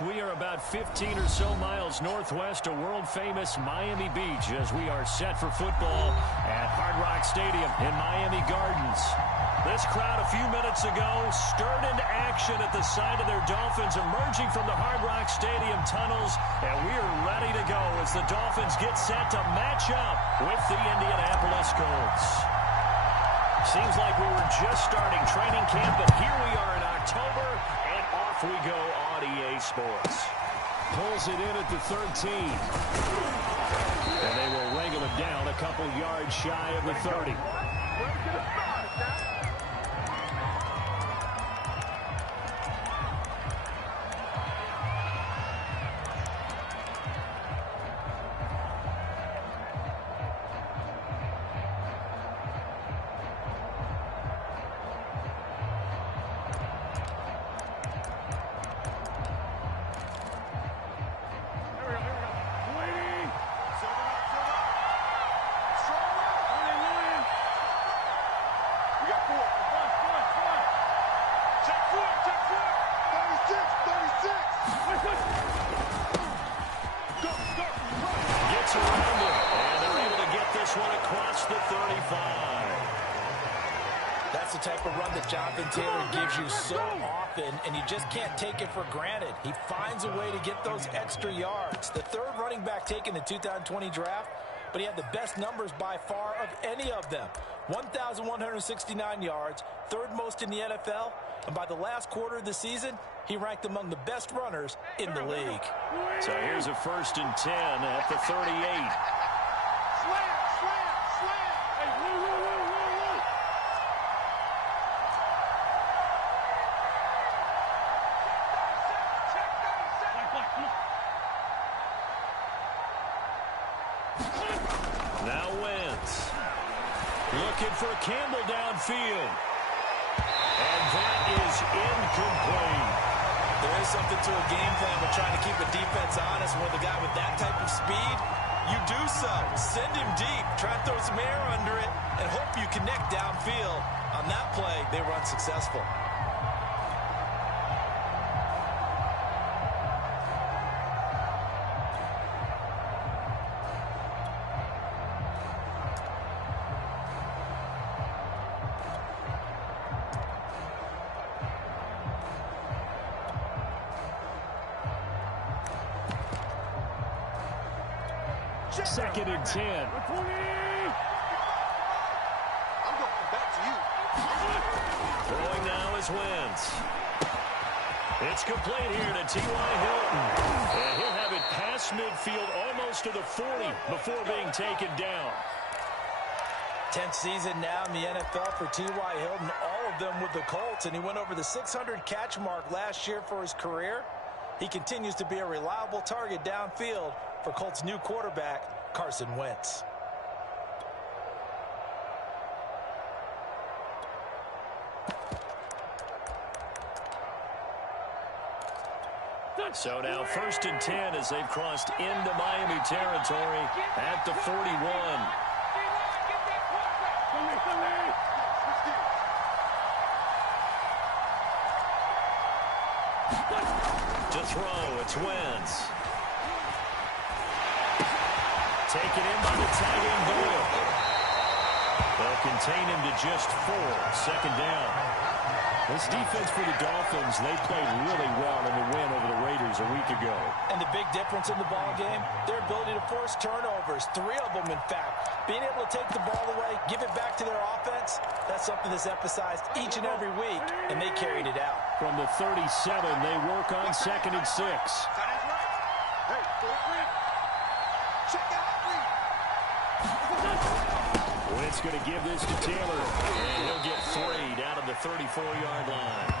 We are about 15 or so miles northwest of world-famous Miami Beach as we are set for football at Hard Rock Stadium in Miami Gardens. This crowd a few minutes ago stirred into action at the sight of their Dolphins emerging from the Hard Rock Stadium tunnels, and we are ready to go as the Dolphins get set to match up with the Indianapolis Colts. Seems like we were just starting training camp, but here we are in October, and off we go on EA Sports. Pulls it in at the 13. And they will wrangle it down a couple yards shy of the 30. That's the type of run that Jonathan Taylor gives you so often, and you just can't take it for granted. He finds a way to get those extra yards. The third running back taken in the 2020 draft, but he had the best numbers by far of any of them. 1,169 yards, third most in the NFL, and by the last quarter of the season, he ranked among the best runners in the league. So here's a 1st and 10 at the 38. Now Wentz looking for Campbell downfield. And that is incomplete. There is something to a game plan with trying to keep a defense honest. With a guy with that type of speed, you do so. Send him deep, try to throw some air under it, and hope you connect downfield. On that play, they were unsuccessful. Second and 10. I'm going back to you. Throwing now is Wentz. It's complete here to T.Y. Hilton. And he'll have it past midfield almost to the 40 before being taken down. 10th season now in the NFL for T.Y. Hilton, all of them with the Colts, and he went over the 600 catch mark last year for his career. He continues to be a reliable target downfield for Colts' new quarterback, Carson Wentz. So now 1st and 10 as they've crossed into Miami territory at the 41. To throw, it's Wentz. Taken in by the tight end Boyle. They'll contain him to just 4. 2nd down. This defense for the Dolphins, they played really well in the win over the Raiders a week ago. And the big difference in the ball game, their ability to force turnovers, 3 of them in fact. Being able to take the ball away, give it back to their offense, that's something that's emphasized each and every week, and they carried it out. From the 37, they work on 2nd and 6. Wentz going to give this to Taylor, and he'll get 3 down to the 34-yard line.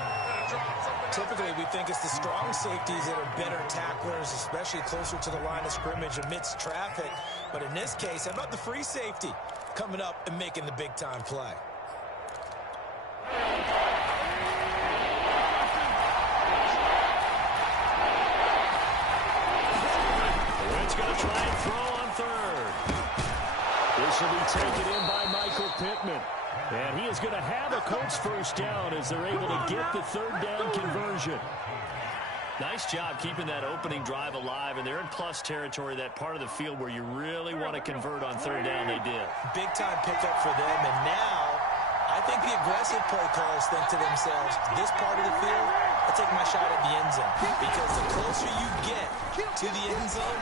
Typically, we think it's the strong safeties that are better tacklers, especially closer to the line of scrimmage amidst traffic. But in this case, how about the free safety coming up and making the big-time play? Wentz going to try and throw on 3rd. This will be taken in by Michael Pittman. And he is going to have a Colts 1st down as they're able to get the 3rd down conversion. Nice job keeping that opening drive alive, and they're in plus territory, that part of the field where you really want to convert on third down. They did. Big-time pickup for them, and now I think the aggressive play callers think to themselves, this part of the field, I'll take my shot at the end zone, because the closer you get to the end zone,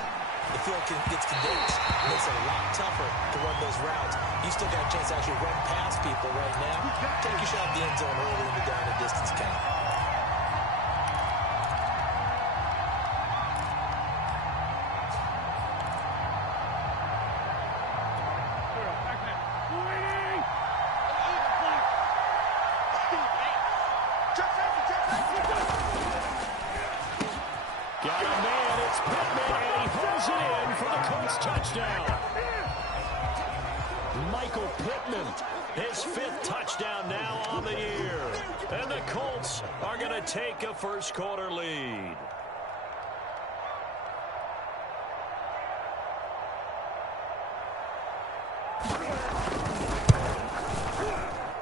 the field gets condensed. It makes it a lot tougher to run those routes. You still got a chance to actually run past people right now. Take your shot at the end zone early in the down and distance count. Got a man, it's Pittman, and he pulls it in for the Colts touchdown. Michael Pittman, his 5th touchdown now on the year. And the Colts are going to take a first quarter lead.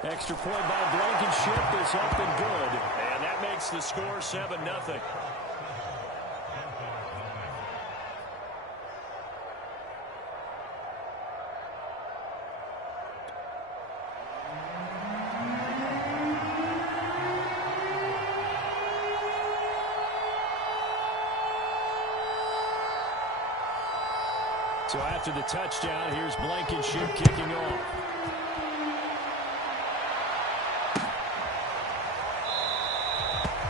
Extra point by Blankenship is up and good. And that makes the score 7-0. So after the touchdown, here's Blankenship kicking off.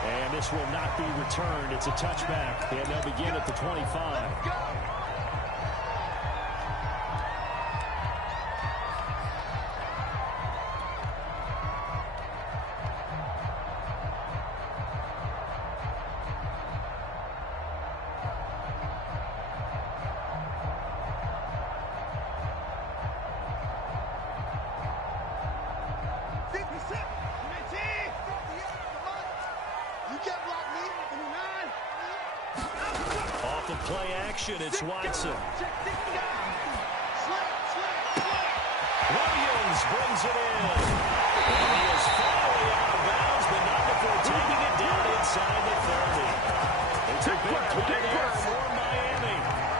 And this will not be returned. It's a touchback, and they'll begin at the 25. Off the play action, it's Watson. Williams brings it in. And he is finally out of bounds, but not before taking it down inside the 30. It's a big play there for Miami.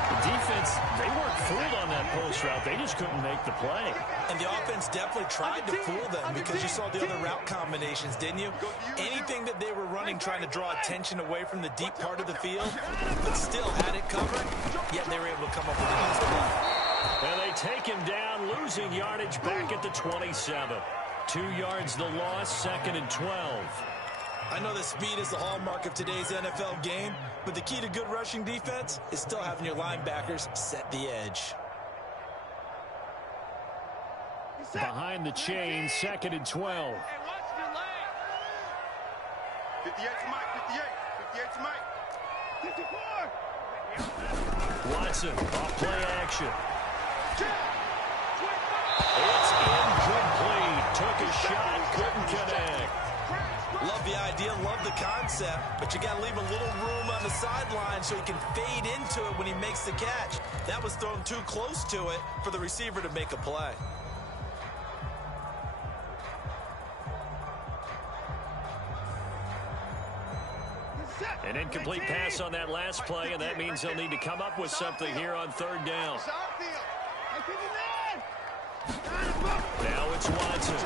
The defense, they weren't fooled on that post route. They just couldn't make the play. And the offense definitely tried to fool them because you saw the other route combinations, didn't you? Anything that they were running trying to draw attention away from the deep part of the field, but still had it covered, yet they were able to come up with a nice play. And they take him down, losing yardage back at the 27. 2 yards the loss, 2nd and 12. I know that speed is the hallmark of today's NFL game, but the key to good rushing defense is still having your linebackers set the edge. Behind the chain, 2nd and 12. 58 to Mike, 58. 58 to Mike. 54. Watson, off play action. It's incomplete. Took a shot, couldn't connect. Love the idea, love the concept, but you got to leave a little room on the sideline so he can fade into it when he makes the catch. That was thrown too close to it for the receiver to make a play. An incomplete pass on that last play, and that means they'll need to come up with something here on third down. Now it's Watson.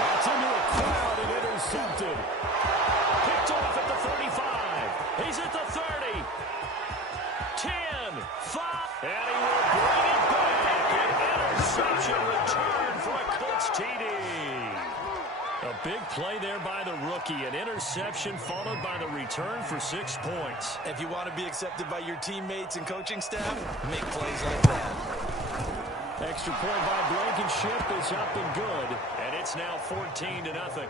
That's into a crowd and intercepted. Picked off at the 35. He's at the 30. 10, 5, and he will bring it back. An interception return for a Colts TD. A big play there by the rookie. An interception followed by the return for 6 points. If you want to be accepted by your teammates and coaching staff, make plays like that. Extra point by Blankenship is up and good. And it's now 14-0.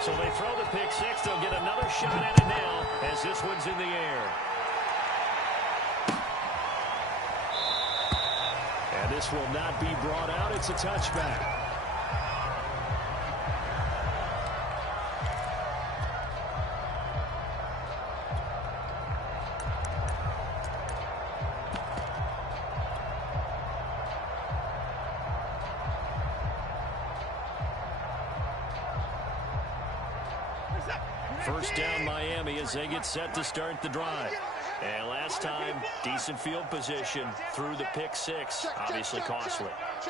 So they throw the pick six. They'll get another shot at it now as this one's in the air. And this will not be brought out. It's a touchback. First down Miami as they get set to start the drive. And last time, decent field position through the pick six. Obviously costly.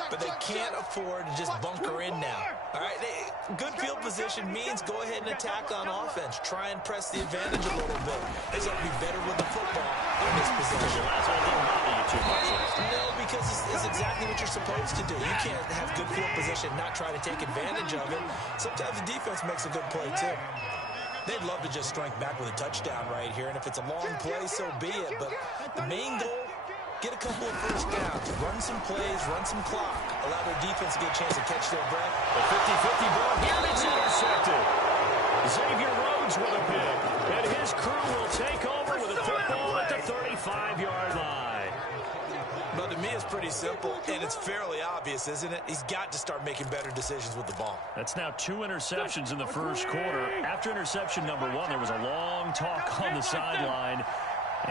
But they can't afford to just bunker in now. All right, good field position means go ahead and attack on offense. Try and press the advantage a little bit. They just have to be better with the football in this position. Last one didn't bother you too much. No, because it's exactly what you're supposed to do. You can't have good field position and not try to take advantage of it. Sometimes the defense makes a good play, too. They'd love to just strike back with a touchdown right here, and if it's a long play, so be it. But the main goal, get a couple of first downs, run some plays, run some clock, allow their defense to get a chance to catch their breath. The 50-50 ball here, it's intercepted. Xavier Rhodes with a pick, and his crew will take over with a football at the 35-yard line. But to me, it's pretty simple, and it's fairly obvious, isn't it? He's got to start making better decisions with the ball. That's now 2 interceptions in the first quarter. After interception number 1, there was a long talk on the sideline,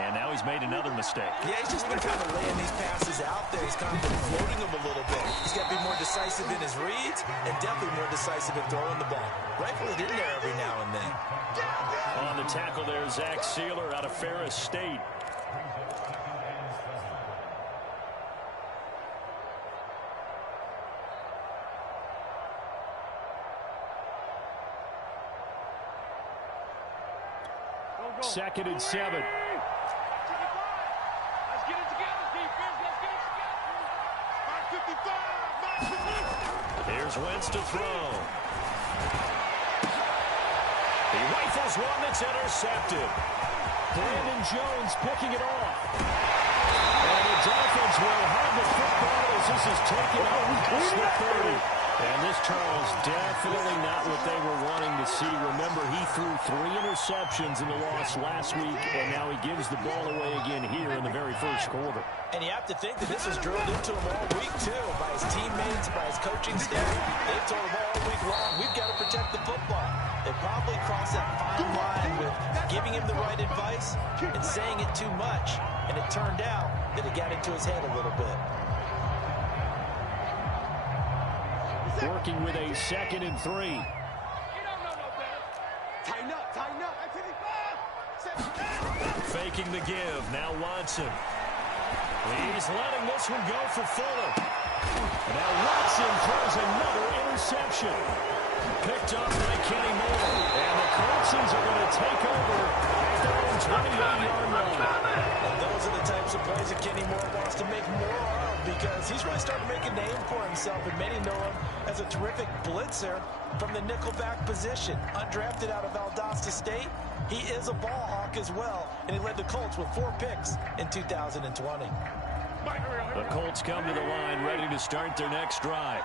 and now he's made another mistake. Yeah, he's just been kind of laying these passes out there. He's kind of been floating them a little bit. He's got to be more decisive in his reads and definitely more decisive in throwing the ball. Rifle it in there every now and then. On the tackle there, Zach Sealer out of Ferris State. Second and 7. Let's get it together, defense. Let's get it together. 55. Here's Wentz to throw. He rifles one that's intercepted. Brandon Jones picking it off. And the Dolphins will have the football as this is taken out past the 30. And this, Charles, definitely not what they were wanting to see. Remember, he threw 3 interceptions in the loss last week, and now he gives the ball away again here in the very first quarter. And you have to think that this was drilled into him all week, too, by his teammates, by his coaching staff. They've told him all week long, we've got to protect the football. They probably crossed that fine line with giving him the right advice and saying it too much. And it turned out that it got into his head a little bit. Working with a 2nd and 3. You don't know no better. Tighten up, tighten up. 55. Faking the give. Now Watson. He's letting this one go for Fuller. And now Watson throws another interception. Picked up by Kenny Moore. And the Colts are going to take over at their own 28-yard line. And those are the types of plays that Kenny Moore wants to make more of, because he's really starting to make a name for himself, and many know him as a terrific blitzer from the nickelback position. Undrafted out of Valdosta State, he is a ball hawk as well, and he led the Colts with 4 picks in 2020. The Colts come to the line ready to start their next drive.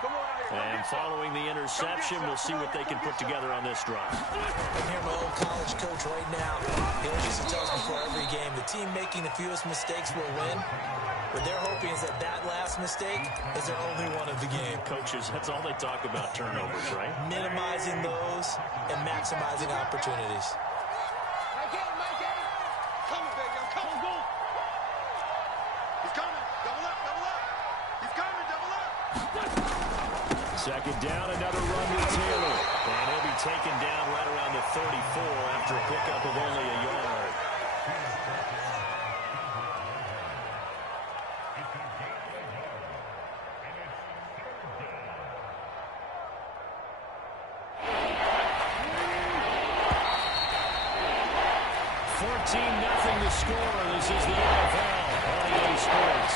And following the interception, we'll see what they can put together on this drive. I hear my old college coach right now. He used to tell us before every game, the team making the fewest mistakes will win. What they're hoping is that that last mistake is their only one of the game. Coaches, that's all they talk about, turnovers, right? Minimizing those and maximizing opportunities. Coming, baby. I'm coming. Go. He's coming. Double up, double up. He's coming, double up. Second down, another run with Taylor. And he'll be taken down right around the 34 after a pickup of only a yard. Nothing to score. This is the NFL on EA Sports.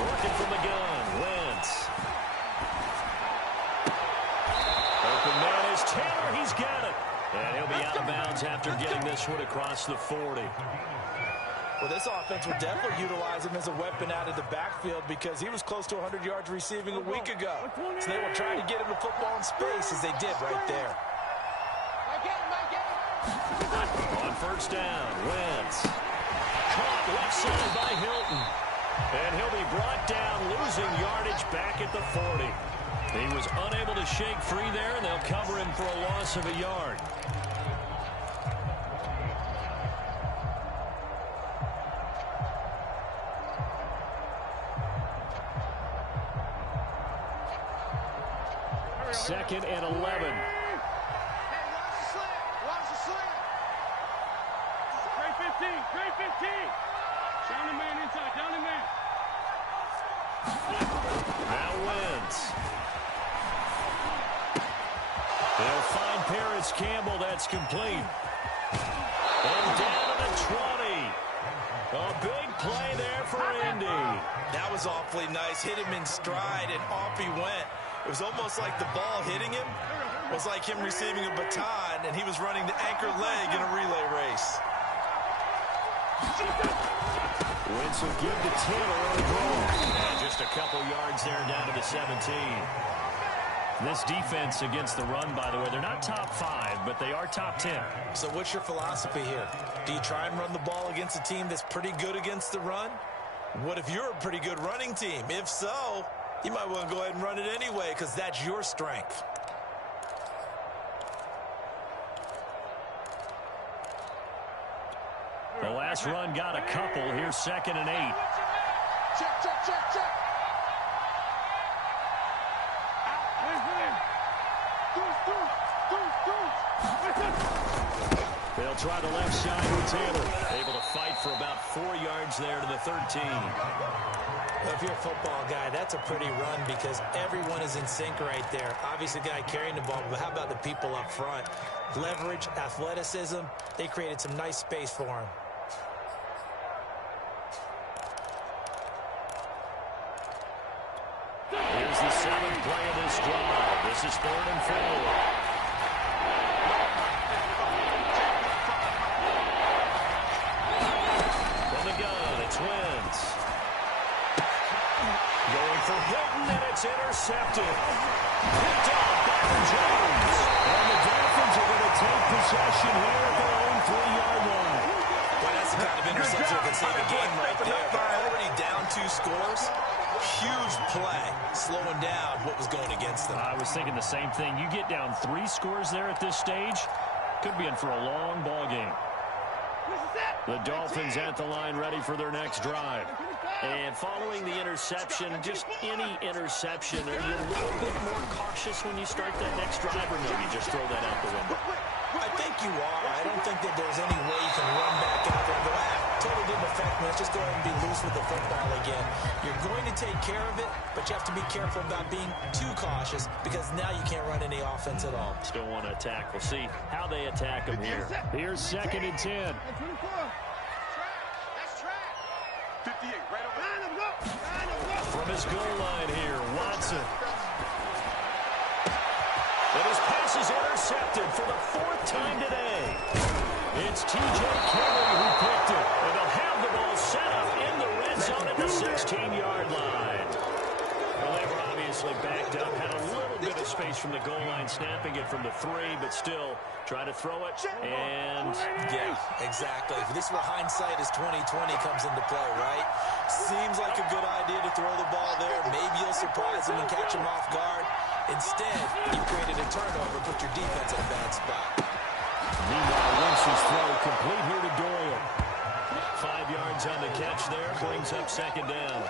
Working from the gun, Wentz. Open man is Taylor. He's got it. And he'll be out of bounds after getting this one across the 40. Well, this offense will definitely utilize him as a weapon out of the backfield, because he was close to 100 yards receiving a week ago. So they will try to get him the football in space, as they did right there. On first down, Wentz. Caught left side by Hilton. And he'll be brought down, losing yardage back at the 40. He was unable to shake free there, and they'll cover him for a loss of a yard. Second and 11. Hey, watch the slant. Watch the slant. Trade 15. Trade 15. Down the man inside. Down the man. Now wins. They'll find Paris Campbell. That's complete. And down to the 20. A big play there for Indy. That was awfully nice. Hit him in stride, and off he went. It was almost like the ball hitting him was like him receiving a baton, and he was running the anchor leg in a relay race. Wentz will give to Taylor on the goal. And just a couple yards there down to the 17. This defense against the run, by the way, they're not top 5, but they are top 10. So what's your philosophy here? Do you try and run the ball against a team that's pretty good against the run? What if you're a pretty good running team? If so, you might want to go ahead and run it anyway because that's your strength. The last run got a couple. Here's 2nd and 8. Check, check, check, check. They'll try the left side with Taylor. Able to fight for about 4 yards there to the 13. Well, if you're a football guy, that's a pretty run because everyone is in sync right there. Obviously, the guy carrying the ball, but how about the people up front? Leverage, athleticism, they created some nice space for him. Here's the 7th play of this drive. This is 3rd and 4. Wins. Going for Hilton, and it's intercepted. Picked off by Jones. And the Dolphins are going to take possession here at their own 3-yard line. Well, that's the kind of interception that can save a game right there. They're already down 2 scores. Huge play, slowing down what was going against them. I was thinking the same thing. You get down 3 scores there at this stage, could be in for a long ball game. The Dolphins at the line ready for their next drive. And following the interception, just any interception, are you a little bit more cautious when you start that next drive, or no, you just throw that out the window? I think you are. I don't think that there's any way you can run back out there and go, totally didn't affect me. Let's just go ahead and be loose with the football again. You're going to take care of it, but you have to be careful about being too cautious because now you can't run any offense at all. Still want to attack. We'll see how they attack them here. Here's 2nd and 10. That's track. 58, right over. Line him up. From his goal line here, Watson. And his pass is intercepted for the 4th time today. It's T.J. Kelly who picked it. And they'll have the ball set up in the red zone at the 16-yard line. Well, they were obviously backed up, had a little bit of space from the goal line, snapping it from the 3, but still try to throw it. And yeah, exactly. This is where hindsight is 20/20 comes into play, right? Seems like a good idea to throw the ball there. Maybe you'll surprise him and catch him off guard. Instead, you created a turnover, put your defense in a bad spot. Meanwhile, Wentz's throw complete here to Doyle. 5 yards on the catch there, brings up 2nd down.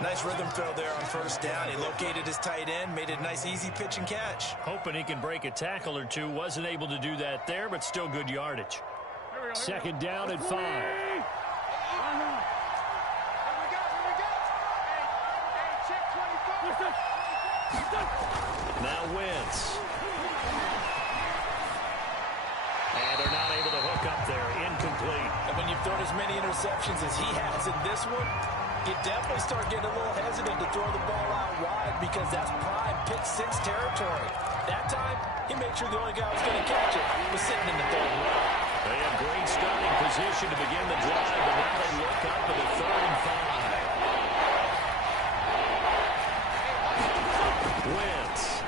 Nice rhythm throw there on 1st down. He located his tight end, made it a nice easy pitch and catch. Hoping he can break a tackle or two. Wasn't able to do that there, but still good yardage. 2nd down and 5. Now Wentz. And they're not able to hook up there. Incomplete. And when you've thrown as many interceptions as he has in this one, you definitely start getting a little hesitant to throw the ball out wide because that's prime pick-6 territory. That time, he made sure the only guy who was going to catch it was sitting in the 3rd row. They have great starting position to begin the drive, and now they look up to the 3rd and 5. Wentz.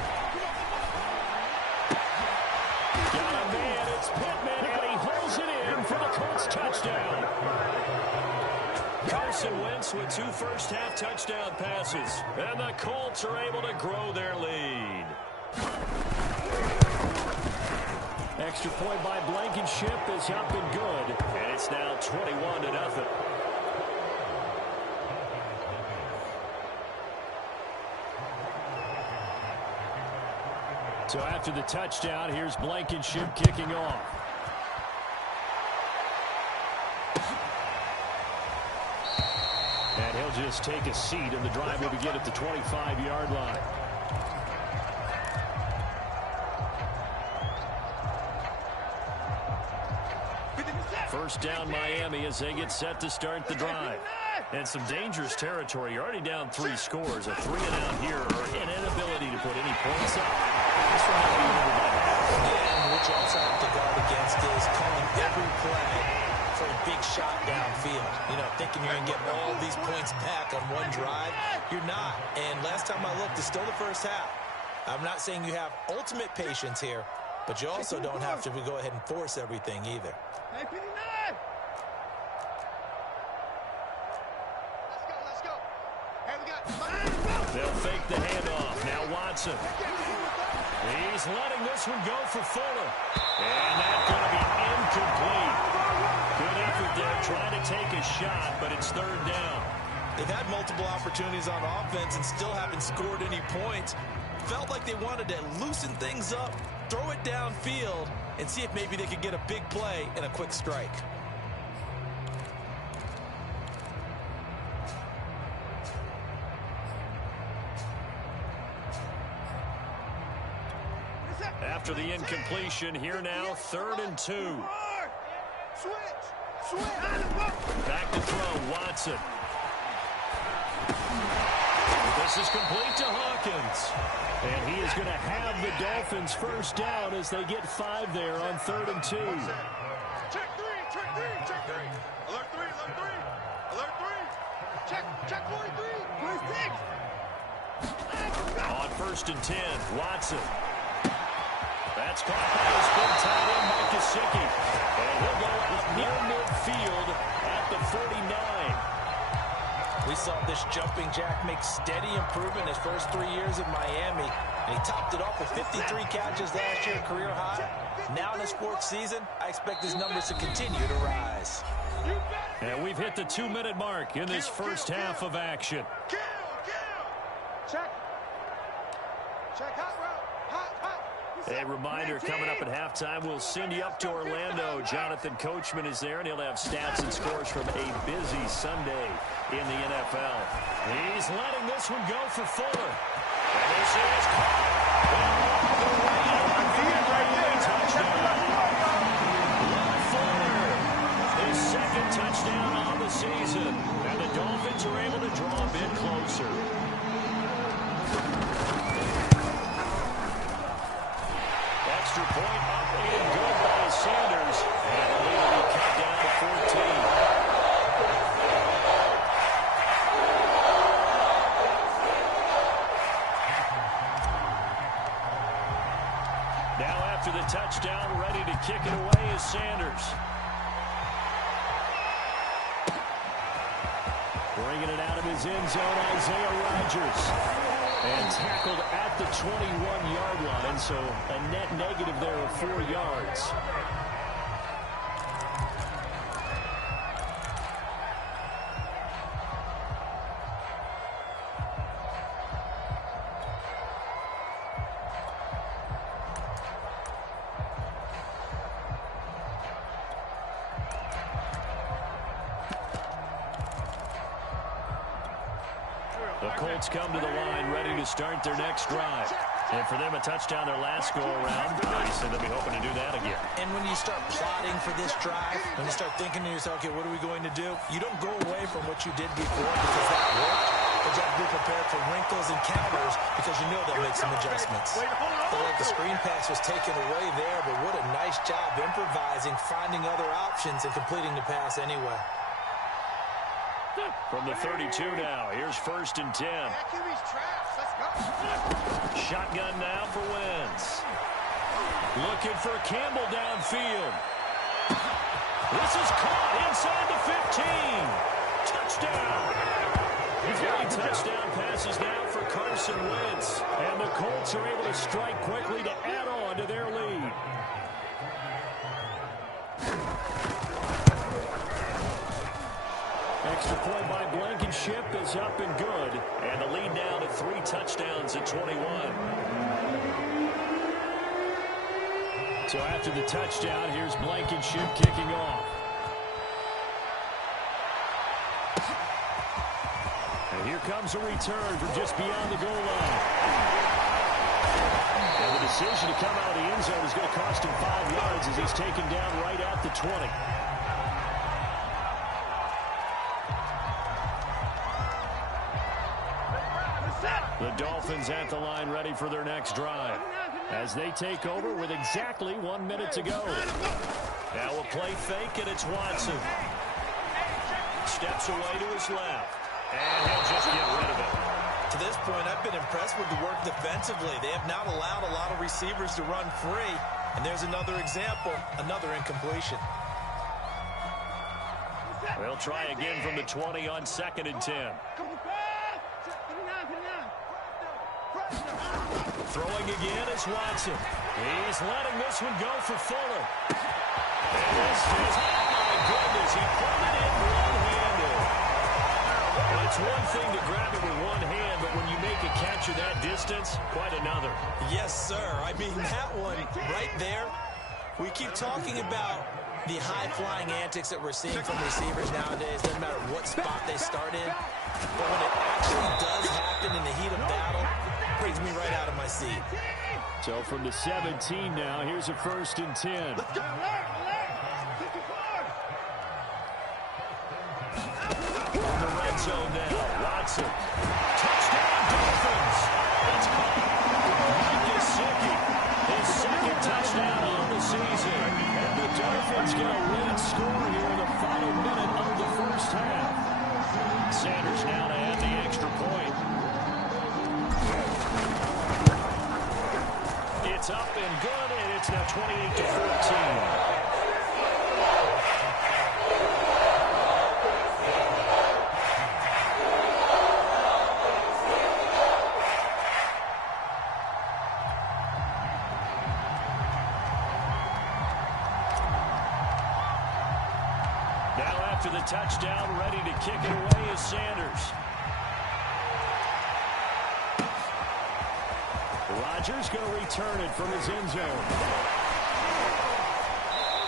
Got a man, it's Pittman, and he holds it in for the Colts touchdown. Carson Wentz with 2 first-half touchdown passes. And the Colts are able to grow their lead. Extra point by Blankenship is up and good. And it's now 21-0. So after the touchdown, here's Blankenship kicking off. And he'll just take a seat, and the drive will begin at the 25-yard line. First down Miami as they get set to start the drive. And some dangerous territory. You're already down 3 scores. A 3-and-out here or an inability to put any points up. This one might be over by half. And what you also have to guard against is calling every play for a big shot downfield. You know, thinking you're going to get all these points back on one drive. You're not. And last time I looked, it's still the first half. I'm not saying you have ultimate patience here, but you also don't have to go ahead and force everything either. Hey, 59! Let's go. Hey, we got... They'll fake the handoff. Now Watson. He's letting this one go for Fuller. And that's going to be incomplete. Good effort there trying to take a shot, but it's 3rd down. They've had multiple opportunities on offense and still haven't scored any points. Felt like they wanted to loosen things up, throw it downfield, and see if maybe they could get a big play and a quick strike. After the incompletion, here now, 3rd and 2. Switch! Back to throw, Watson. This is complete to Hawkins. And he is going to have the Dolphins first down as they get 5 there on 3rd and 2. Check 3! Alert 3! Check 43! 46! On 1st and 10, Watson. That's caught by his big tight end, Mike Gesicki. And he'll go up near midfield at the 49. We saw this jumping jack make steady improvement his first 3 years in Miami. And he topped it off with 53 catches last year, career high. Now in the sports season, I expect his numbers to continue to rise. And we've hit the 2-minute mark in this first half of action. Kill! Check hot route! Hot! A reminder, coming up at halftime, we'll send you up to Orlando. Jonathan Coachman is there, and he'll have stats and scores from a busy Sunday in the NFL. He's letting this one go for Fuller. And this is caught. Touchdown. Will Fuller, his 2nd touchdown on the season. And the Dolphins are able to draw a bit closer. Extra point up and good by Sanders. And the lead will be cut down to 14. Now after the touchdown, ready to kick it away is Sanders. Bringing it out of his end zone, Isaiah Rodgers. And tackled at the 21-yard line, so a net negative there of 4 yards. The Colts come to the line ready to start their next drive. And for them, a touchdown their last go-around. Obviously, they'll be hoping to do that again. And when you start plotting for this drive, when you start thinking to yourself, okay, what are we going to do? You don't go away from what you did before because that worked. But you have to be prepared for wrinkles and counters because you know they'll make some adjustments. Like the screen pass was taken away there, but what a nice job improvising, finding other options, and completing the pass anyway. From the 32 now, here's 1st and 10. Shotgun now for Wentz. Looking for Campbell downfield. This is caught inside the 15. Touchdown! 3 touchdown passes now for Carson Wentz. And the Colts are able to strike quickly to add on to their lead. Extra point by Blankenship is up and good. And the lead now to 3 touchdowns at 21. So after the touchdown, here's Blankenship kicking off. And here comes a return from just beyond the goal line. And the decision to come out of the end zone is going to cost him 5 yards as he's taken down right at the 20. The Dolphins at the line ready for their next drive as they take over with exactly 1 minute to go. Now a play fake, and it's Watson. Steps away to his left, and he'll just get rid of it. To this point, I've been impressed with the work defensively. They have not allowed a lot of receivers to run free, and there's another example, another incompletion. They'll try again from the 20 on 2nd and 10. Throwing again is Watson. He's letting this one go for Fuller. And this is, oh my goodness, he put it in one-handed. Well, it's one thing to grab it with one hand, but when you make a catch of that distance, quite another. Yes, sir. I mean, that one right there, we keep talking about the high-flying antics that we're seeing from receivers nowadays. Doesn't matter what spot they start in, but when it actually does happen in the heat of battle, it brings me right out of my seat. So from the 17 now, here's a 1st and 10. In the red zone now, Watson. Touchdown, Dolphins! It's caught. Mike Gesicki, his 2nd touchdown on the season. And the Dolphins get a late score here in the final minute of the first half. Sanders now to add the extra point. It's up and good, and it's now 28-14. Now after the touchdown, ready to kick it away is Sanders. Rodgers going to return it from his end zone.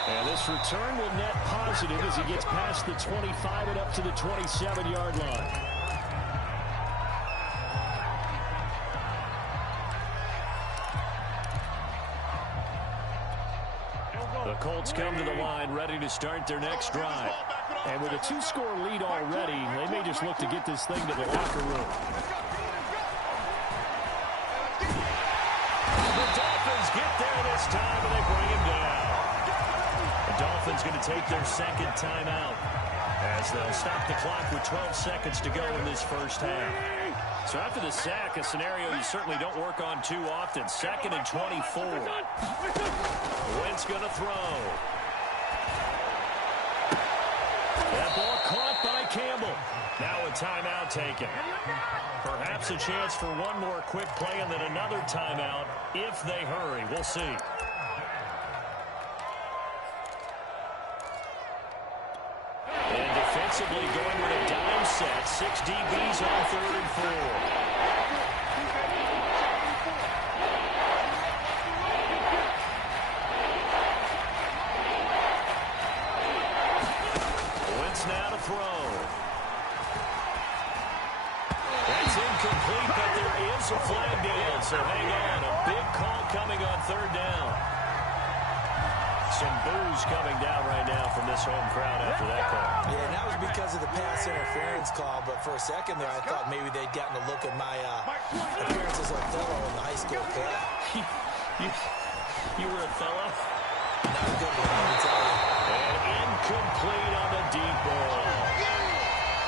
And this return will net positive as he gets past the 25 and up to the 27-yard line. The Colts come to the line ready to start their next drive. And with a 2-score lead already, they may just look to get this thing to the locker room. Get there this time, and they bring him down. The Dolphins going to take their 2nd timeout as they'll stop the clock with 12 seconds to go in this first half. So after the sack, a scenario you certainly don't work on too often. 2nd and 24. Wentz going to throw. That ball caught by Campbell. Now a timeout taken. Perhaps a chance for one more quick play and then another timeout if they hurry. We'll see. And defensively going with a dime set. 6 DBs on 3rd and 4. Now to throw. That's incomplete, but there is a flag down, so hang on. A big call coming on 3rd down. Some boos coming down right now from this home crowd after that call. Yeah, and that was because of the pass interference call, but for a second there I thought maybe they'd gotten a look at my appearance as Othello in the high school play. You were Othello? Not a good one, let me tell you. And incomplete on the deep ball.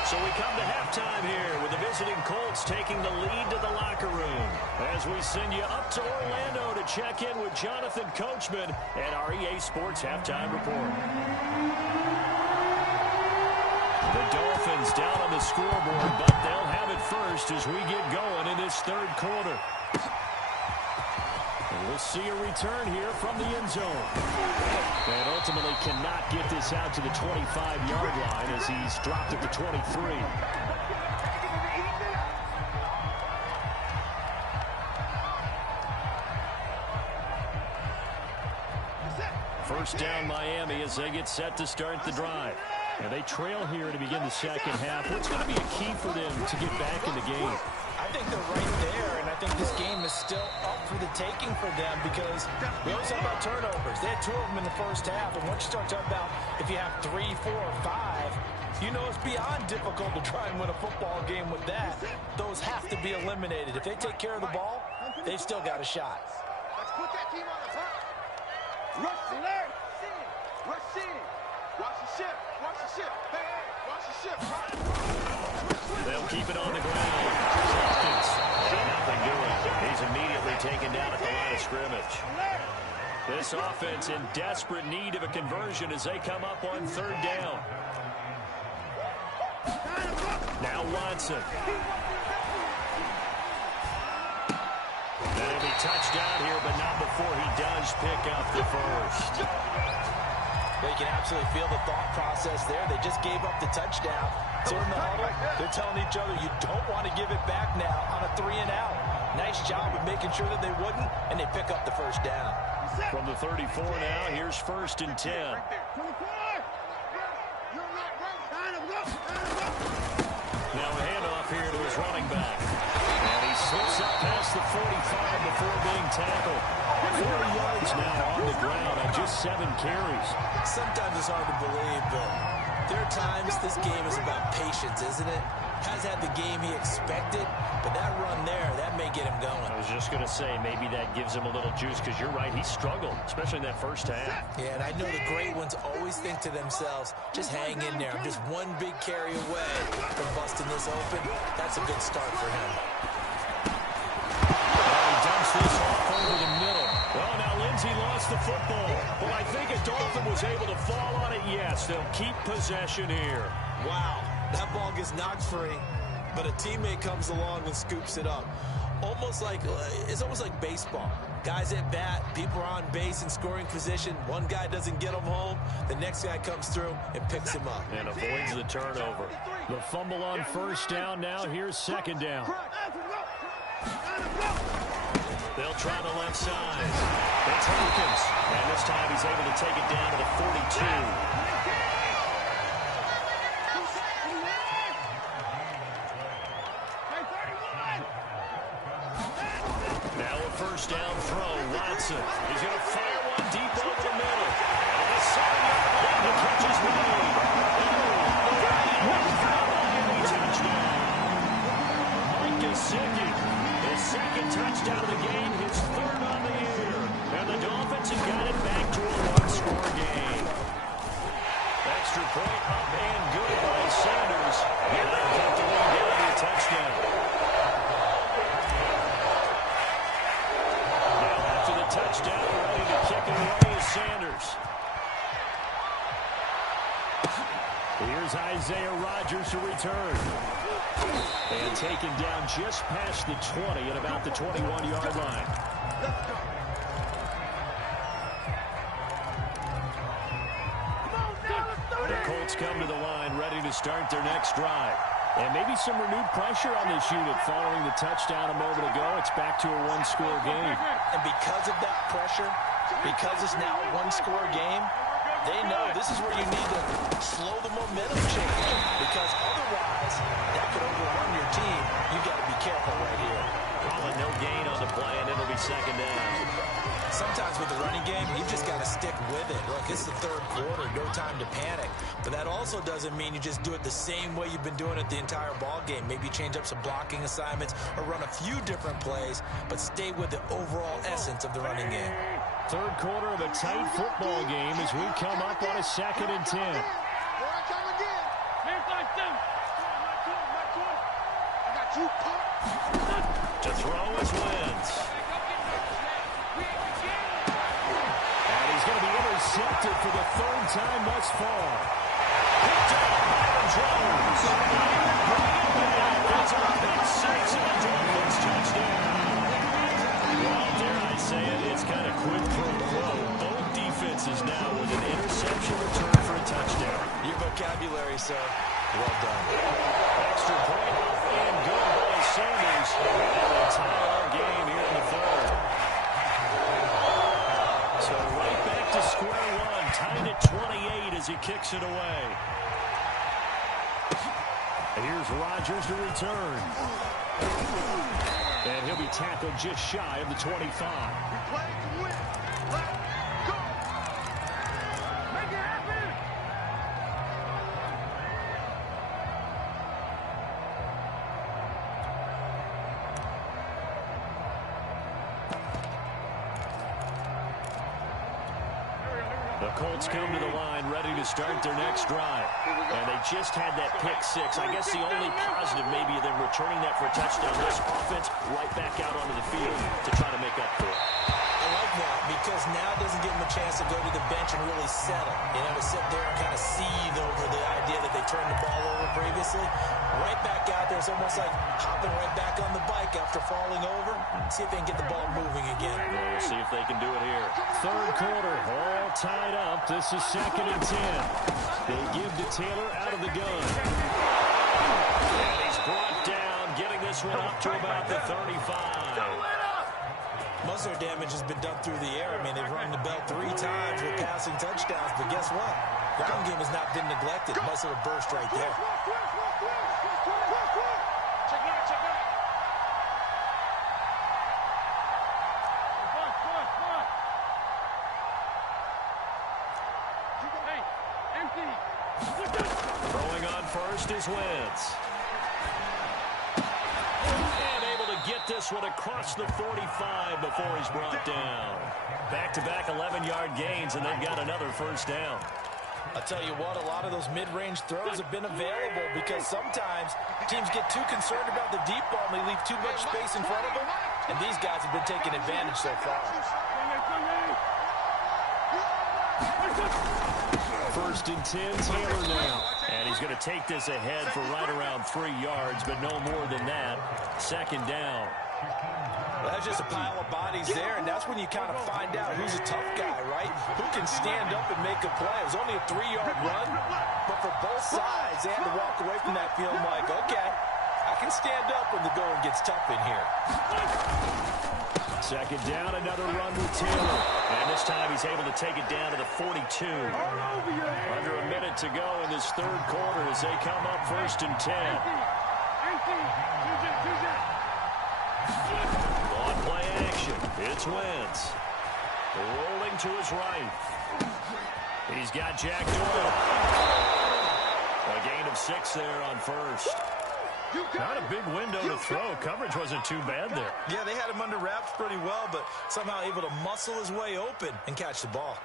So we come to halftime here with the visiting Colts taking the lead to the locker room as we send you up to Orlando to check in with Jonathan Coachman and our EA Sports Halftime Report. The Dolphins down on the scoreboard, but they'll have it first as we get going in this third quarter. And we'll see a return here from the end zone. And ultimately cannot get this out to the 25-yard line as he's dropped at the 23. First down Miami as they get set to start the drive. And they trail here to begin the second half. What's going to be a key for them to get back in the game? I think they're right there, and I think this game is still up for the taking for them because we always talk about turnovers. They had 2 of them in the first half, and once you start talking about if you have 3, 4, or 5, you know it's beyond difficult to try and win a football game with that. Those have to be eliminated. If they take care of the ball, they've still got a shot. Let's put that team on the front. Rush it. Rush it. Watch the ship. Watch the ship. Hey, hey, watch the ship. They'll keep it on the ground. Nothing doing. He's immediately taken down at the line of scrimmage. This offense in desperate need of a conversion as they come up on third down. Now Watson. That'll be touchdown here, but not before he does pick up the first. They can absolutely feel the thought process there. They just gave up the touchdown. So in the huddle, they're telling each other, you don't want to give it back now on a 3-and-out. Nice job of making sure that they wouldn't, and they pick up the first down. From the 34 now, here's 1st and 10. Now a handoff here to his running back. And he slips up past the 45 before being tackled. 4 yards now on the ground on just 7 carries. Sometimes it's hard to believe, but there are times this game is about patience, isn't it? Has had the game he expected, but that run there, that may get him going. I was just going to say, maybe that gives him a little juice, because you're right, he struggled, especially in that first half. Yeah, and I know the great ones always think to themselves, just hang in there. I'm just one big carry away from busting this open. That's a good start for him. He dumps this off over the middle. Well, now Lindsey lost the football. Well, I think a Dolphin was able to fall on it. Yes, they'll keep possession here. Wow, that ball gets knocked free, but a teammate comes along and scoops it up. It's almost like baseball. Guys at bat, people are on base in scoring position. One guy doesn't get him home. The next guy comes through and picks him up. And avoids the turnover. The fumble on first down now. Here's second down. They'll try the left side. It's Hopkins. And this time he's able to take it down to the 42. First down throw, Watson. He's going to fire one deep over the middle. And the sideline, the catch is made. Touchdown. Mike Gesicki, his second touchdown of the game, his 3rd on the year. And the Dolphins have got it back to a 1-score game. Extra point up and good by Sanders. And they'll get the lead down to a touchdown. Touchdown, ready to kick it away is Sanders. Here's Isaiah Rodgers to return. And taken down just past the 20 at about the 21-yard line. The Colts come to the line, ready to start their next drive. And maybe some renewed pressure on this unit following the touchdown a moment ago. It's back to a 1-score game. And because of that pressure, because it's now a 1-score game, they know this is where you need to slow the momentum change. Because otherwise, that could overrun your team. You've got to be careful right here. Calling no gain on the play, and it'll be second down. Sometimes with the running game, you've just got to stick with it. Look, it's the 3rd quarter, no time to panic. But that also doesn't mean you just do it the same way you've been doing it the entire ball game. Maybe change up some blocking assignments or run a few different plays, but stay with the overall essence of the running game. 3rd quarter of a tight football game as we come up on a 2nd and 10. To throw is Wentz. And he's going to be intercepted for the 3rd time thus far. Picked up Byron Jones. It's a big six and a Dolphins touchdown. Well, dare I say it, it's kind of quid pro quo. Both defenses now with an interception return for a touchdown. Your vocabulary, sir. Well done. Extra point up and good by Sanders. And a tie our game here in the third. So right back to square one. Tied at 28 as he kicks it away. Here's Rodgers to return. And he'll be tackled just shy of the 25. We play to win. Let's go. Make it happen. The Colts come to the line ready to start their next drive. And they just had that pick six. I guess the only positive maybe of them returning that for a touchdown. This offense right back out onto the field to try to make up for it. I like that because now it doesn't give them a chance to go to the bench and really settle. You know, to sit there and kind of seethe over the idea that they turned the ball over previously. Right back out there. It's almost like hopping right back on the bike after falling over. See if they can get the ball moving again. We'll see if they can do it here. Third quarter, all tied up. This is 2nd and 10. They give to Taylor out of the gun. And he's brought down, getting this one up to about the 35. Most of their damage has been done through the air. I mean, they've rung the bell 3 times with passing touchdowns, but guess what? Ground game has not been neglected. Must have burst right there. Check it out, check it out. Hey, empty. Throwing on first is Wentz. And able to get this one across the 45 before he's brought down. Back-to-back 11-yard gains, and they've got another first down. I'll tell you what, a lot of those mid-range throws have been available because sometimes teams get too concerned about the deep ball and they leave too much space in front of them. And these guys have been taking advantage so far. First and 10, Taylor now. And he's going to take this ahead for right around 3 yards, but no more than that. Second down. Well, that's just a pile of bodies there, and that's when you kind of find out who's a tough guy, right? Who can stand up and make a play. It was only a 3-yard run, but for both sides, they had to walk away from that feeling like, okay, I can stand up when the going gets tough in here. Second down, another run with Taylor. And this time he's able to take it down to the 42. Under a minute to go in this third quarter as they come up first and 10. On play action, it's Wentz. Rolling to his right. He's got Jack Doyle. A gain of 6 there on first. Not a big window to throw. Coverage wasn't too bad there. Yeah, they had him under wraps pretty well, but somehow able to muscle his way open and catch the ball.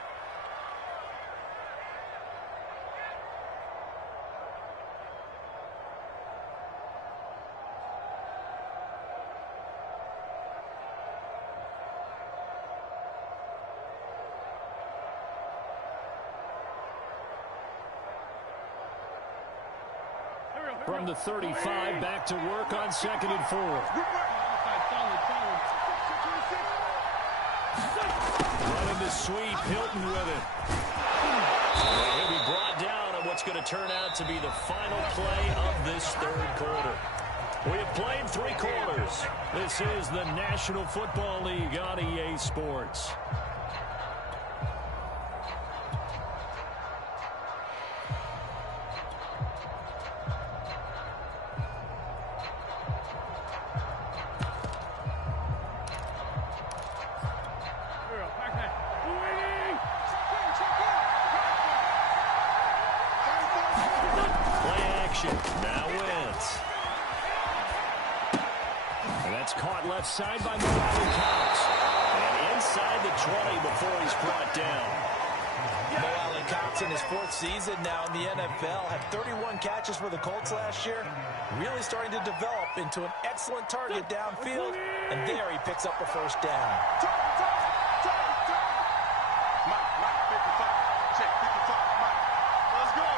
From the 35, back to work on 2nd and 4. Running the sweep, Hilton with it. And he'll be brought down on what's going to turn out to be the final play of this third quarter. We have played 3 quarters. This is the National Football League on EA Sports. Now Wentz. And that's caught left side by Cox. And inside the 20 before he's brought down. Cox in his 4th season now in the NFL had 31 catches for the Colts last year. Really starting to develop into an excellent target downfield. And there he picks up a first down. Mike, 55. Check 55, Mike. Let's go.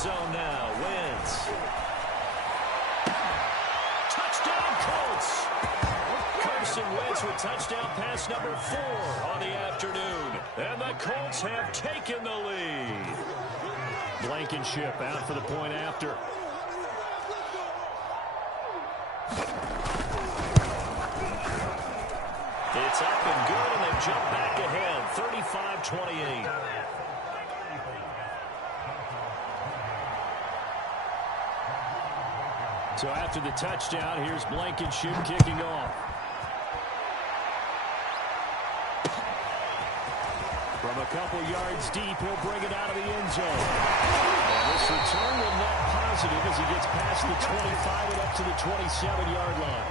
zone now. Wins. Touchdown, Colts. Carson Wentz with touchdown pass number 4 on the afternoon. And the Colts have taken the lead. Blankenship out for the point after. It's up and good, and they jump back ahead, 35-28. So after the touchdown, here's Blankenship kicking off. From a couple yards deep, he'll bring it out of the end zone. And this return will net positive as he gets past the 25 and up to the 27-yard line.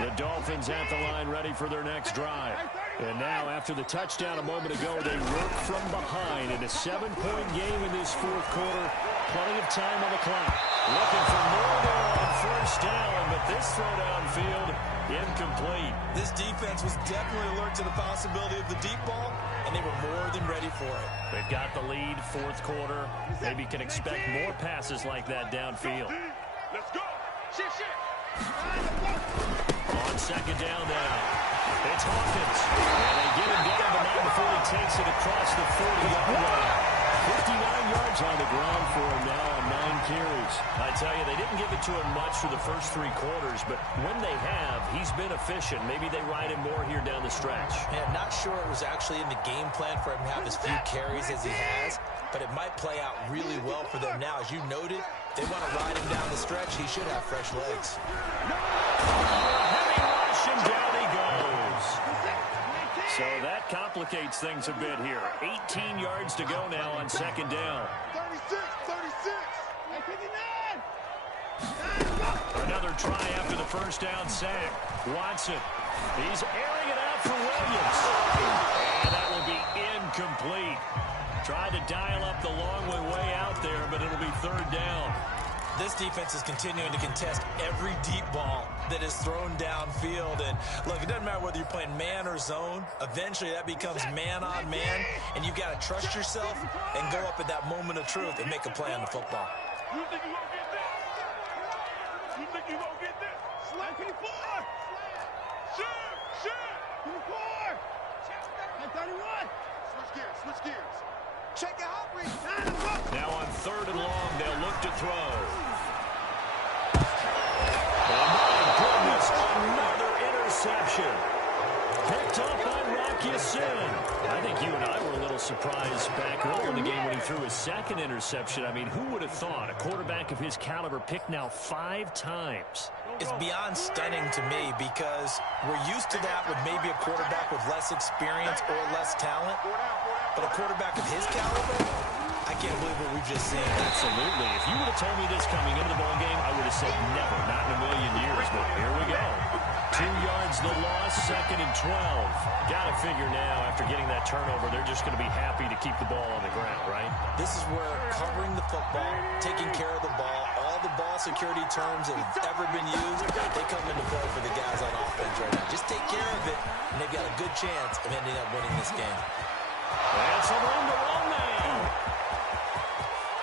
The Dolphins at the line ready for their next drive. And now, after the touchdown a moment ago, they work from behind in a 7-point game in this fourth quarter. Plenty of time on the clock. Looking for more there on first down, but this throw downfield, incomplete. This defense was definitely alert to the possibility of the deep ball, and they were more than ready for it. They've got the lead, fourth quarter. Maybe can expect more passes like that downfield. Let's go. Shit. On second down now, it's Hawkins. And they get him down, but not before he takes it across the 40-yard line. 59 yards on the ground for him now on 9 carries. I tell you, they didn't give it to him much for the first 3 quarters, but when they have, he's been efficient. Maybe they ride him more here down the stretch. Yeah, not sure it was actually in the game plan for him to have as few carries as he has, but it might play out really well for them now. As you noted, they want to ride him down the stretch. He should have fresh legs. Heavy rush, and down he goes. So that complicates things a bit here. 18 yards to go now on second down. 36. Another try after the first down sack. Watson. He's airing it out for Williams. And that will be incomplete. Tried to dial up the long way out there, but it'll be third down. This defense is continuing to contest every deep ball that is thrown downfield. And look, it doesn't matter whether you're playing man or zone. Eventually, that becomes man on man, and you've got to trust yourself and go up at that moment of truth and make a play on the football. You think you gonna get this? You think you gonna get this? Slap 24! Shoot! 24! At 31! Switch gears. Check it out, Reed. Now on third and long, they'll look to throw. Oh, my goodness, another interception. Picked up by Rocky Sin. I think you and I were a little surprised back earlier in the game when he threw his second interception. I mean, who would have thought a quarterback of his caliber picked now 5 times? It's beyond stunning to me because we're used to that with maybe a quarterback with less experience or less talent. But a quarterback of his caliber, I can't believe what we've just seen. Absolutely. If you would have told me this coming into the ballgame, I would have said never, not in a million years. But here we go. 2 yards the loss, second and 12. Got to figure now, after getting that turnover, they're just going to be happy to keep the ball on the ground, right? This is where covering the football, taking care of the ball, all the ball security terms that have ever been used, they come into play for the guys on offense right now. Just take care of it, and they've got a good chance of ending up winning this game. And some room to run now.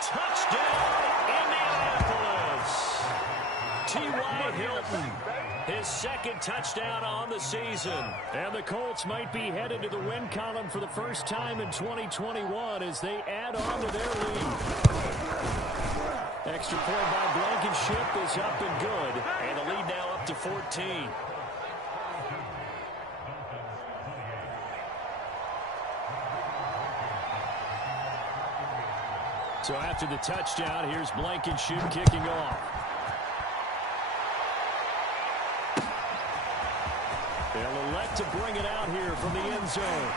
Touchdown, Indianapolis. T.Y. Hilton, his second touchdown on the season. And the Colts might be headed to the win column for the first time in 2021 as they add on to their lead. Extra point by Blankenship is up and good. And the lead now up to 14. So after the touchdown, here's Blankenship kicking off. They'll elect to bring it out here from the end zone.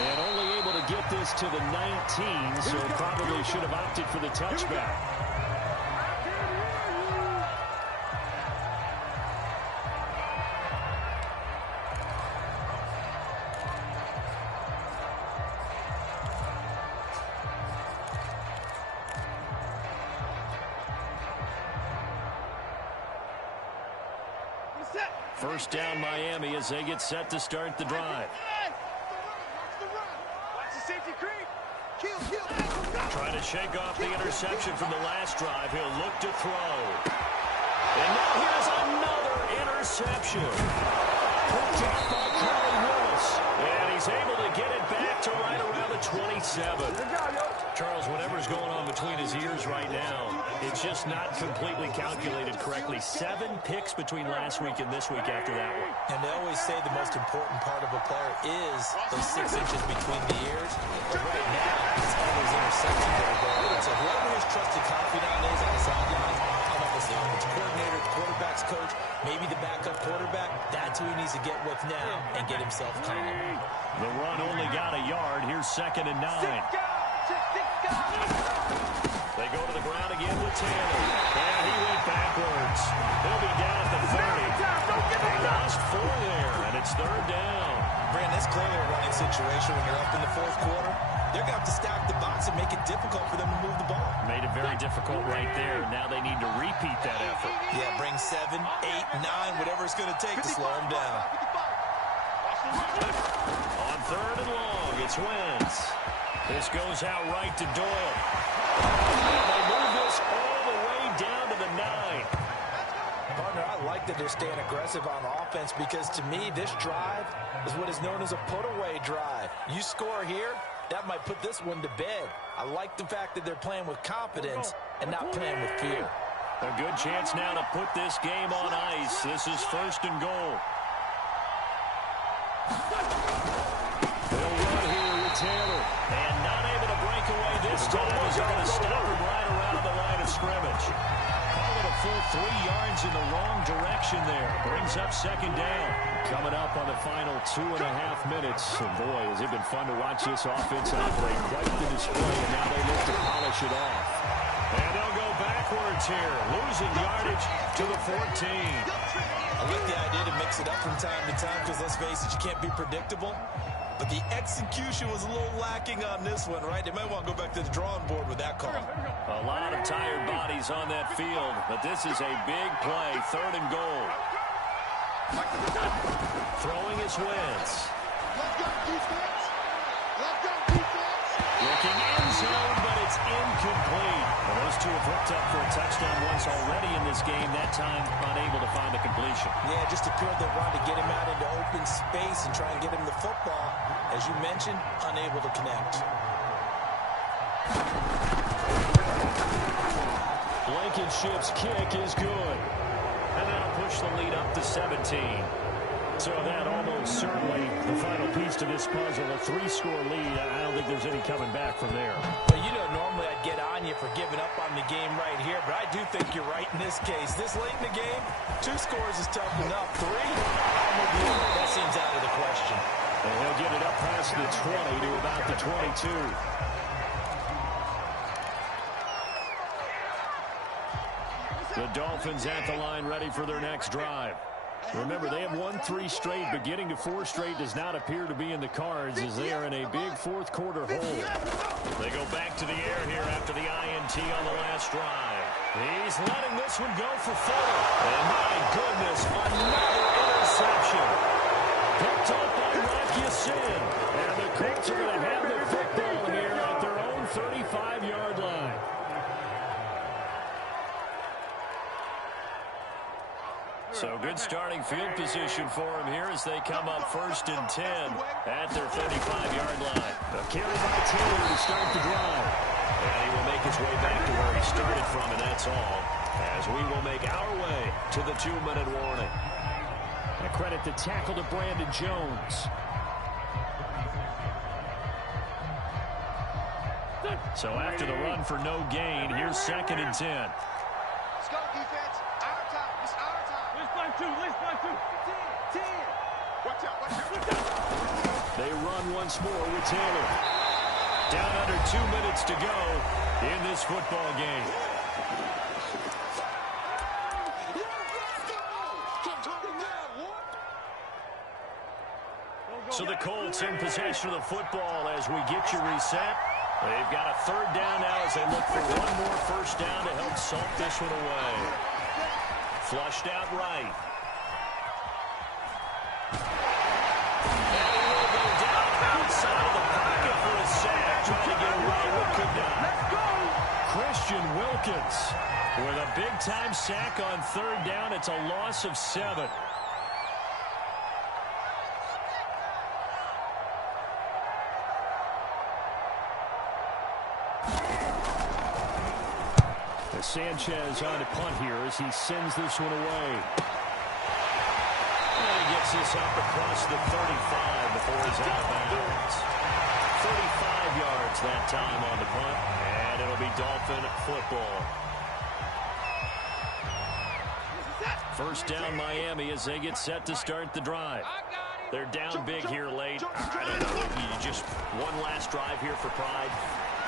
And only able to get this to the 19, so probably should have opted for the touchback. First down Miami as they get set to start the drive. Trying to shake off the interception from the last drive. He'll look to throw. And now here's another interception. Picked off by Charlie Willis. And he's able to get it back to right around the 27. Charles, whatever's going on between his ears right now, it's just not completely calculated correctly. 7 picks between last week and this week after that one. And they always say the most important part of a player is those 6 inches between the ears. But right now, it's all those interceptions that are going on. So whoever his trusted confidant is on the sidelines, I don't know if it's the offensive coordinator, the quarterback's coach, maybe the backup quarterback, that's who he needs to get with now and get himself calm. The run only got a yard. Here's 2nd and 9. They go to the ground again with Taylor. And he went backwards. He'll be down at the 30. They lost 4 there, and it's 3rd down. Brandon, it's clearly a running situation when you're up in the 4th quarter. They're going to have to stack the box and make it difficult for them to move the ball. Made it very difficult right there. Now they need to repeat that effort. Yeah, bring 7, 8, 9, whatever it's going to take to slow them down. On 3rd and long, it's Wentz. This goes out right to Doyle. They move this all the way down to the 9. Partner, I like that they're staying aggressive on offense because to me, this drive is what is known as a put-away drive. You score here, that might put this one to bed. I like the fact that they're playing with confidence and not playing with fear. A good chance now to put this game on ice. This is 1st and goal. They'll run here with Taylor. And not able to break away this time as they're going to stop him right around the line of scrimmage. Call it a full 3 yards in the wrong direction there. Brings up 2nd down. Coming up on the final 2.5 minutes. And boy, has it been fun to watch this offense operate. Quite the display, and now they look to polish it off. And they'll go backwards here. Losing yardage to the 14. I like the idea to mix it up from time to time because, let's face it, you can't be predictable. But the execution was a little lacking on this one, right? They might want to go back to the drawing board with that call. A lot of tired bodies on that field, but this is a big play, 3rd and goal. Throwing his Wentz. Let's go, defense. Let's go, defense. Looking in zone, but it's incomplete. Well, those two have hooked up for a touchdown once already in this game. That time, unable to find the completion. Yeah, just appeared they wanted to get him out into open space and try and get him the football. As you mentioned, unable to connect. Blankenship's kick is good. And that'll push the lead up to 17. So that almost certainly the final piece to this puzzle, a 3-score lead. I don't think there's any coming back from there. Well, you know, normally I'd get on you for giving up on the game right here, but I do think you're right in this case. This late in the game, 2 scores is tough enough. 3, I'm with you. That seems out of the question. And he'll get it up past the 20 to about the 22. The Dolphins at the line ready for their next drive. Remember, they have won 3 straight, but getting to 4 straight does not appear to be in the cards as they are in a big 4th quarter hole. They go back to the air here after the INT on the last drive. He's letting this one go for 4. And my goodness, another interception. Picked up by Sin. And the Colts are going to have the football here at their own 35-yard line. So good starting field position for him here as they come up 1st and 10 at their 35-yard line. A carry by Taylor to start the drive. And he will make his way back to where he started from, and that's all. As we will make our way to the 2-minute warning. And a credit the tackle to Brandon Jones. So after the run for no gain, here's 2nd and 10. Let's go, defense. Our time. It's our time. Let's find 2. Let's find 2. 10. Watch out, watch out, watch out. They run once more with Taylor. Down under 2 minutes to go in this football game. So the Colts in possession of the football as we get you reset. They've got a 3rd down now as they look for one more 1st down to help salt this one away. Flushed out right. With a big-time sack on third down, it's a loss of 7. Sanchez on a punt here as he sends this one away. And he gets this up across the 35 before he's out of bounds. 35 yards that time on the punt, and it'll be Dolphin football. First down Miami as they get set to start the drive. They're down big here late. I don't know. You just one last drive here for pride.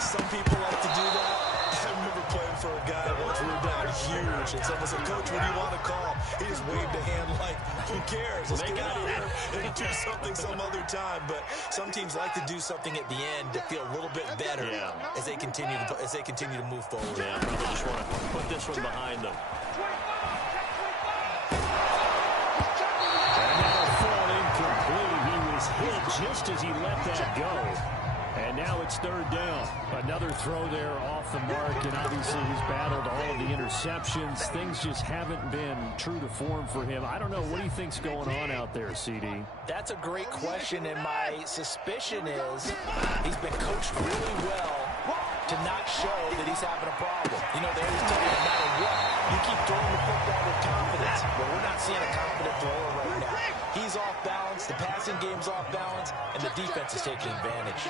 Some people like to do that. I remember playing for a guy once. We were down huge, and someone said, "Coach, what do you want to call?" He just waved a hand like, "Who cares? Let's get out of here and do something some other time." But some teams like to do something at the end to feel a little bit better as they continue to move forward. Yeah, probably just want to put this one behind them. And that'll fall incomplete. He was hit just as he let that go. And now it's third down. Another throw there off the mark, and obviously he's battled all of the interceptions. Things just haven't been true to form for him. I don't know. What do you think's going on out there, CD? That's a great question, and my suspicion is he's been coached really well to not show that he's having a problem. You know, they always tell you no matter what, you keep throwing the football with confidence. But we're not seeing a confident thrower right now. He's off balance, the passing game's off balance, and the defense is taking advantage.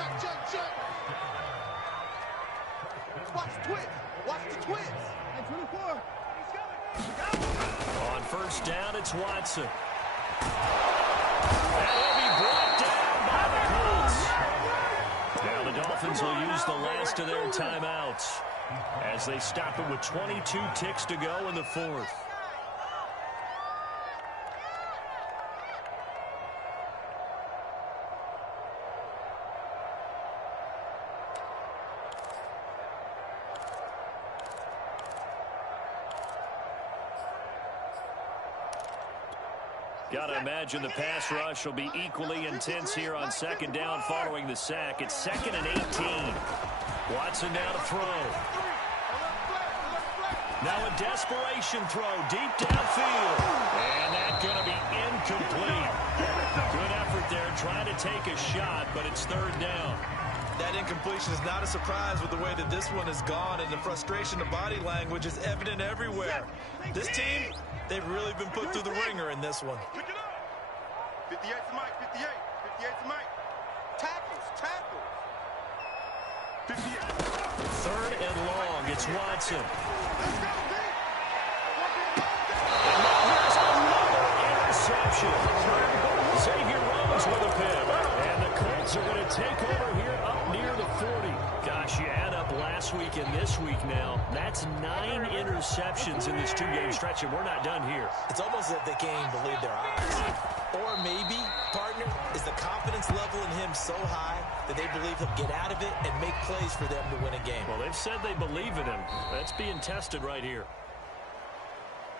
Watch the twist. Watch the twist. Hey, 24. On first down, it's Watson. And he'll be brought down by the Colts. Now the Dolphins will use the last of their timeouts as they stop it with 22 ticks to go in the fourth. Got to imagine the pass rush will be equally intense here on second down following the sack. It's 2nd and 18. Watson now to throw. Now a desperation throw deep downfield. And that's going to be incomplete. Good effort there trying to take a shot, but it's third down. That incompletion is not a surprise with the way that this one has gone, and the frustration of body language is evident everywhere. This team, they've really been put through the ringer in this one. 58 to Mike, 58. 58 to Mike. Tackles, tackles. 58. Third and long, it's Watson. Let's go, D. And now here's another interception. Xavier Rhodes with a pick. And the Colts are going to take over here up near the 40. Gosh, you add up last week and this week now. That's 9 interceptions in this two-game stretch, and we're not done here. It's almost as if they can't even believe their eyes. Or maybe, partner, is the confidence level in him so high that they believe he'll get out of it and make plays for them to win a game. Well, they've said they believe in him. That's being tested right here.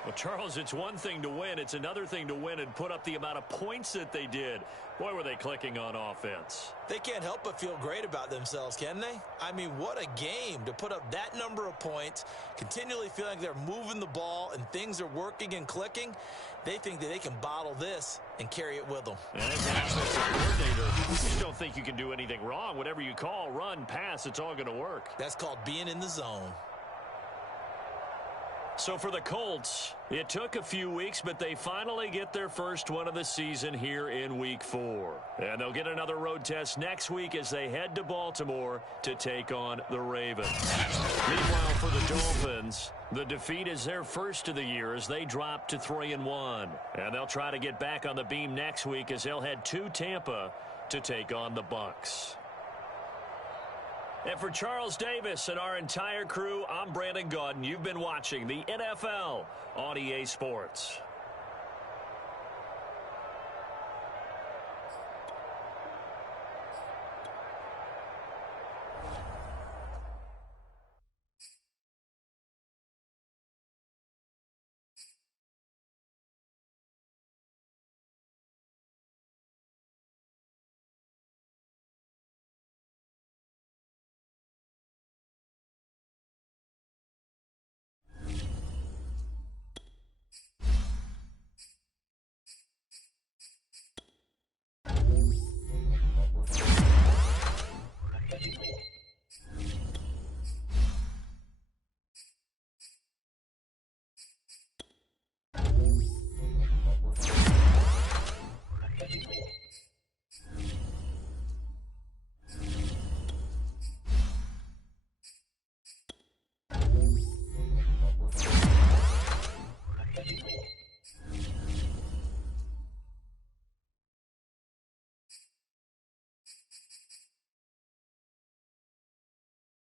Well, Charles, it's one thing to win. It's another thing to win and put up the amount of points that they did. Boy, were they clicking on offense. They can't help but feel great about themselves, can they? I mean, what a game to put up that number of points, continually feeling like they're moving the ball and things are working and clicking. They think that they can bottle this and carry it with them. And as an offensive coordinator, you just don't think you can do anything wrong. Whatever you call, run, pass, it's all going to work. That's called being in the zone. So for the Colts, it took a few weeks, but they finally get their first one of the season here in Week 4. And they'll get another road test next week as they head to Baltimore to take on the Ravens. Meanwhile, for the Dolphins, the defeat is their first of the year as they drop to 3-1. And they'll try to get back on the beam next week as they'll head to Tampa to take on the Bucs. And for Charles Davis and our entire crew, I'm Brandon Gaudin. You've been watching the NFL on EA Sports.